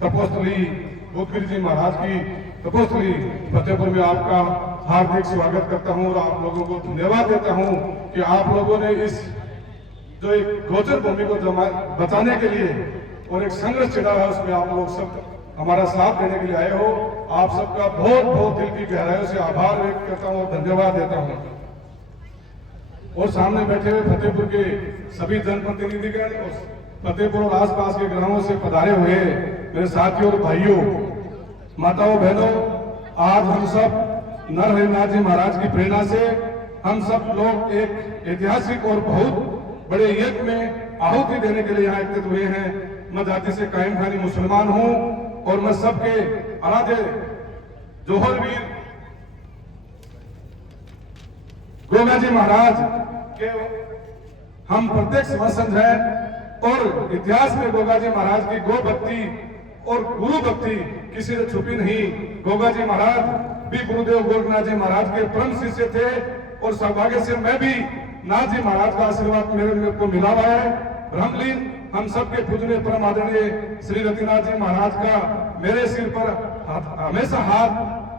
तपोस्थली, भूतगिरी जी महाराज की तपोस्थली फतेहपुर में आपका हार्दिक स्वागत करता हूं और आप लोगों को धन्यवाद देता हूं कि आप लोगों ने इस जो एक गोचर भूमि को बचाने के लिए और एक संघर्ष छिड़ा है उसमें आप लोग सब हमारा साथ देने के लिए आए हो। आप सबका बहुत बहुत दिल की गहराइयों से आभार व्यक्त करता हूं और धन्यवाद देता हूं। और सामने बैठे हुए फतेहपुर के सभी जनप्रतिनिधिगण और फतेहपुर और आसपास के ग्रामों से पधारे हुए मेरे साथियों और भाइयों, माताओं, बहनों, आज हम सब नरहरिनाथ जी महाराज की प्रेरणा से हम सब लोग एक ऐतिहासिक और बहुत बड़े यज्ञ में आहुति देने के लिए यहाँ एकत्रित हुए हैं। मैं जाति से कायम खानी मुसलमान हूँ और मैं सबके आराध्य जोहर वीर गोगा जी महाराज के हम प्रत्यक्ष वंशज हैं और इतिहास में गोगा जी महाराज की गो भक्ति और गुरु भक्ति किसी से छुपी नहीं। गोगा जी महाराज भी गुरुदेव गोरखनाथ जी महाराज के परम शिष्य थे और सौभाग्य से मैं भी नाथ जी महाराज का आशीर्वाद मेरे को मिला हुआ है। ब्रह्मलीन हम सबके पूजनीय परम आदरणीय श्री रतिनाथ जी महाराज का मेरे सिर पर हमेशा हाथ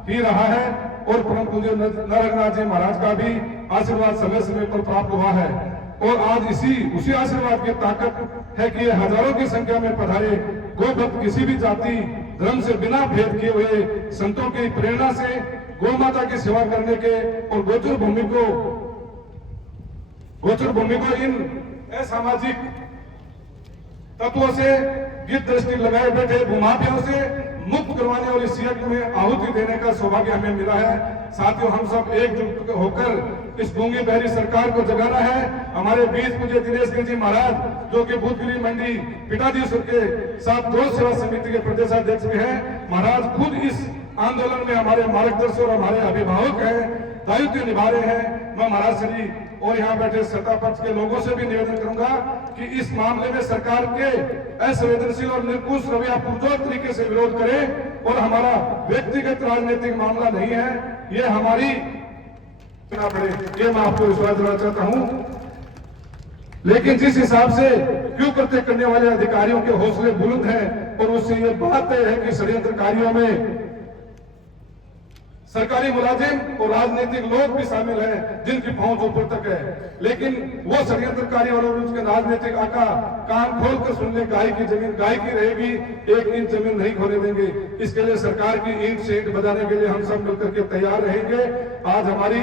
ही रहा है और परम पूज्य नरहरिनाथ जी महाराज का भी आशीर्वाद समय समय पर प्राप्त हुआ है। और आज उसी आशीर्वाद की ताकत है कि ये हजारों की संख्या में पधारे गो भक्त किसी भी जाति धर्म से बिना भेद किए हुए संतों की प्रेरणा से गौ माता की सेवा करने के और गोचर भूमि को इन असामाजिक तत्वों से गिद्ध दृष्टि लगाए बैठे भूमाफियों से मुक्त करवाने और इस यज्ञ में आहुति देने का सौभाग्य हमें मिला है। साथियों, हम सब एकजुट होकर इस गूंगी बहरी सरकार को जगाना है। हमारे बीच पूज्य दिनेश गिरी जी महाराज जो कि भूतगिरी मंडी पिटाधीश्वर के साथ गौ सेवा समिति के प्रदेशाध्यक्ष भी हैं, महाराज खुद इस आंदोलन में हमारे मार्गदर्शक और हमारे अभिभावक हैं, दायित्व निभा रहे हैं। मैं महाराज श्री और यहाँ बैठे सत्ता पक्ष के लोगों से भी निवेदन करूंगा कि इस मामले में सरकार के असंवेदनशील और निर्कुश रवैया पुरजोर तरीके से विरोध करें और हमारा व्यक्तिगत राजनीतिक मामला नहीं है, ये हमारी ये मैं आपको विश्वास दिलाना चाहता हूं। लेकिन जिस हिसाब से क्यों कृत्य करने वाले अधिकारियों के हौसले बुलंद हैं और उससे ये बात तय है कि षड्यंत्रकारियों में सरकारी मुलाजिम और राजनीतिक लोग भी शामिल हैं जिनकी पहुंच ऊपर तक है, लेकिन वो षड्यंत्रकारी और उसके राजनीतिक आका कान खोल कर सुन ले, गाय की जमीन गाय की रहेगी, 1 इंच जमीन नहीं खोने देंगे। इसके लिए सरकार की ईंट से ईंट बजाने के लिए हम सब मिलकर के तैयार रहेंगे। आज हमारी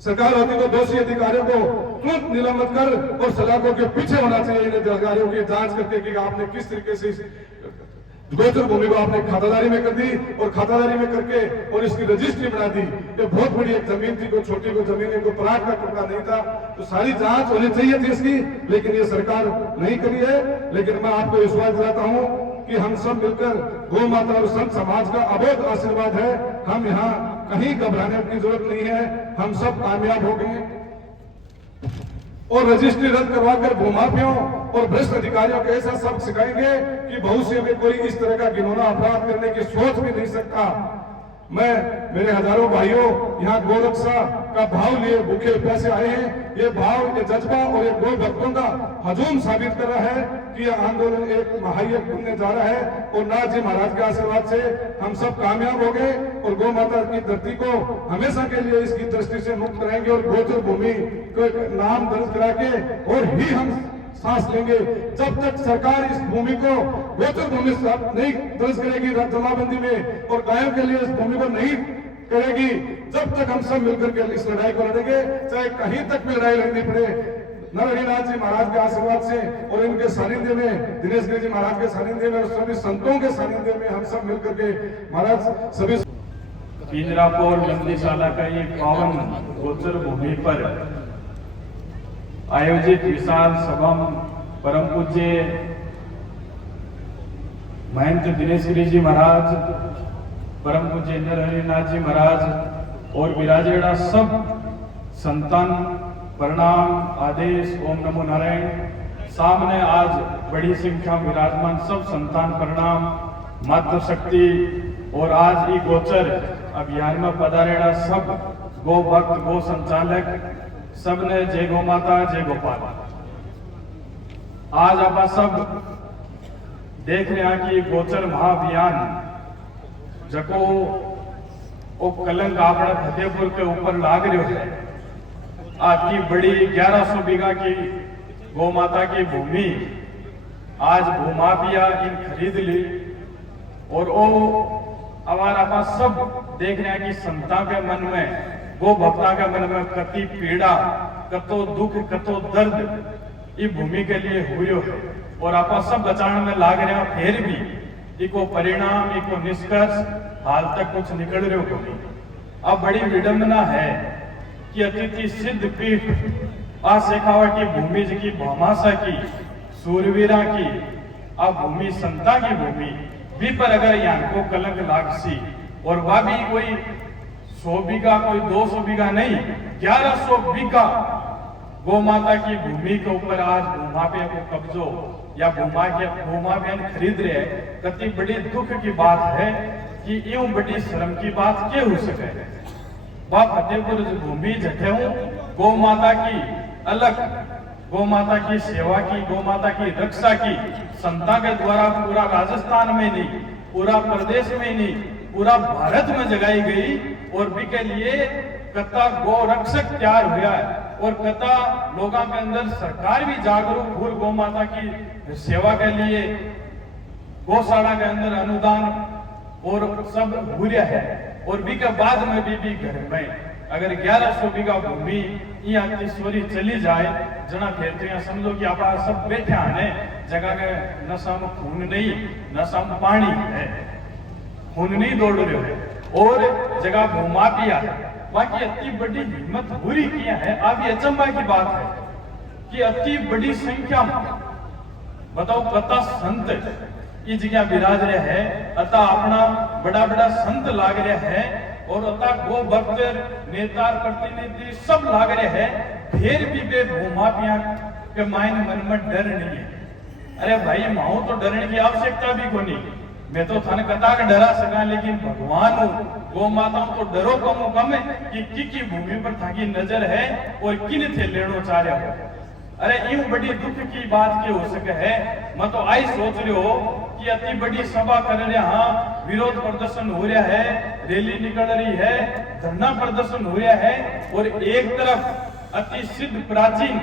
सरकार होती तो दोषी अधिकारियों को तुरंत निलंबित कर और सलाखों के पीछे होना चाहिए। इन अधिकारियों की जांच करके कि आपने किस तरीके से गोचर भूमि को आपने खातादारी में कर दी और खातादारी में करके और इसकी रजिस्ट्री बना दी। ये बहुत बड़ी एक जमीन थी, कोई छोटी को जमीन को पराग का टुकड़ा नहीं था, तो सारी जांच होनी चाहिए थी इसकी, लेकिन ये सरकार नहीं करी है। लेकिन मैं आपको विश्वास दिलाता हूं कि हम सब मिलकर गौ माता और संत समाज का अबोध आशीर्वाद है। हम यहाँ कहीं घबराने की जरूरत नहीं है, हम सब कामयाब हो गए और रजिस्ट्री रद्द करवाकर भूमाफियों और भ्रष्ट अधिकारियों को ऐसा सब सिखाएंगे कि भविष्य में कोई इस तरह का घिनौना अपराध करने की सोच भी नहीं सकता। मैं मेरे हजारों भाइयों यहाँ गोरक्षा का भाव लिए भूखे प्यासे आए हैं। ये भाव, ये जज्बा और ये गौ भक्तों का हजूम साबित कर रहा है कि यह आंदोलन एक महायज्ञ बनने जा रहा है और नाथ जी महाराज के आशीर्वाद से हम सब कामयाब हो गए और गौ माता की धरती को हमेशा के लिए इसकी दृष्टि से मुक्त कराएंगे और गोचर भूमि को नाम दर्ज करा के और ही हम सांस लेंगे। जब तक सरकार इस भूमि को गोचर भूमि नहीं दर्ज करेगी जमाबंदी में और गायों के लिए इस भूमि को नहीं करेगी, जब तक हम सब मिलकर के इस लड़ाई को लड़ेंगे, चाहे कहीं तक भी लड़ाई लड़नी पड़े। नरहरिनाथ जी महाराज के आशीर्वाद से और इनके सानिध्य में, दिनेश गिरी जी महाराज के सानिध्य में और सभी संतों के सानिध्य में हम सब मिलकर के महाराज सभी पिंजरापुर नंदीशाला का ये पावन गोचर भूमि पर आयोजित विशाल सभा परम पूज्य महंत दिनेश गिरी जी महाराज, परम पूज्य नरहरिनाथ जी महाराज और विराजेड़ा सब संतान प्रणाम आदेश ओम नमो नारायण। सामने आज बड़ी संख्या में विराजमान सब संतान प्रणाम मातृशक्ति और आज ये गोचर अभियान में पधारेड़ा सब गो भक्त गो संचालक सबने जय गौ माता जय गोपाल। आज आप सब देख रहे हैं कि गोचर महाअभियान जको ओ कलंक आपड़ा फतेहपुर के ऊपर लाग रही है। आपकी बड़ी 1100 बीघा की गौ माता की भूमि आज भूमाफिया इन खरीद ली और वो हमारा पास सब देख रहे हैं कि संता के मन में, गो भक्ता के मन में कति पीड़ा, कतो दुख, कतो दर्द ये भूमि के लिए हुई है और आप सब बचाने में लाग रहे हैं। फिर भी इको परिणाम, इको निष्कर्ष हाल तक कुछ निकल रहे हो। अब बड़ी विडंबना है कि अतिथि सिद्ध पीठ आ शेखावटी भूमि की भामाशा की सूरवीरा की अब भूमि संता की भूमि भी पर अगर यहाँ को कलंक लागसी और वह भी कोई 100 बीघा कोई 200 बीघा नहीं 1100 बीघा गौ माता की भूमि के ऊपर आज भूमाफिया को कब्जो या भूमाफिया खरीद रहे हैं। कति बड़ी दुख की बात है कि यूं बड़ी शर्म की बात क्या हो सके। वह फतेहपुर भूमि जठे हूं गौ माता की अलग, गौ माता की सेवा की, गौ माता की रक्षा की संता के द्वारा पूरा राजस्थान में नहीं, पूरा प्रदेश में नहीं, पूरा भारत में जगाई गई और भी के लिए कथा गौ रक्षक तैयार हुआ है और कथा लोगों के अंदर सरकार भी जागरूक हुई गौ माता की सेवा के लिए गौशाला के अंदर अनुदान और सब हुआ है। और भी के बाद में भी घर में अगर 1100 बीघा भूमि यहाँ की सोरी चली जाए जना फिर यहाँ समझो कि आप सब बैठे आने जगह के नशा में खून नहीं, नशा में पानी है, खून नहीं दौड़ रहे हो और जगह भूमाफिया है। बाकी अति बड़ी हिम्मत बुरी किया है। अब ये अचंबा की बात है कि अति बड़ी संख्या में बताओ कथा संत ये जगह विराज रहे हैं, अतः अपना बड़ा बड़ा संत लाग रहे हैं और अतः गो भक्त नेता प्रतिनिधि सब लाग रहे हैं। फिर भी वे भूमाफिया के मायने मन में डर नहीं है। अरे भाई माओ तो डरने की आवश्यकता भी को नहीं, मैं तो थाने कथा का डरा सका, लेकिन भगवान हो गौ माताओं तो डरो कम है कि की भूमि पर थाकी नजर है और किन थे लेनो चाह रहे हो। अरे यूं बड़ी दुख की बात क्या हो सके है। मैं तो आई सोच रहे हो कि अति बड़ी सभा कर रहे, हाँ विरोध प्रदर्शन हो रहा है, रैली निकल रही है, धरना प्रदर्शन हो रहा है और एक तरफ अति सिद्ध प्राचीन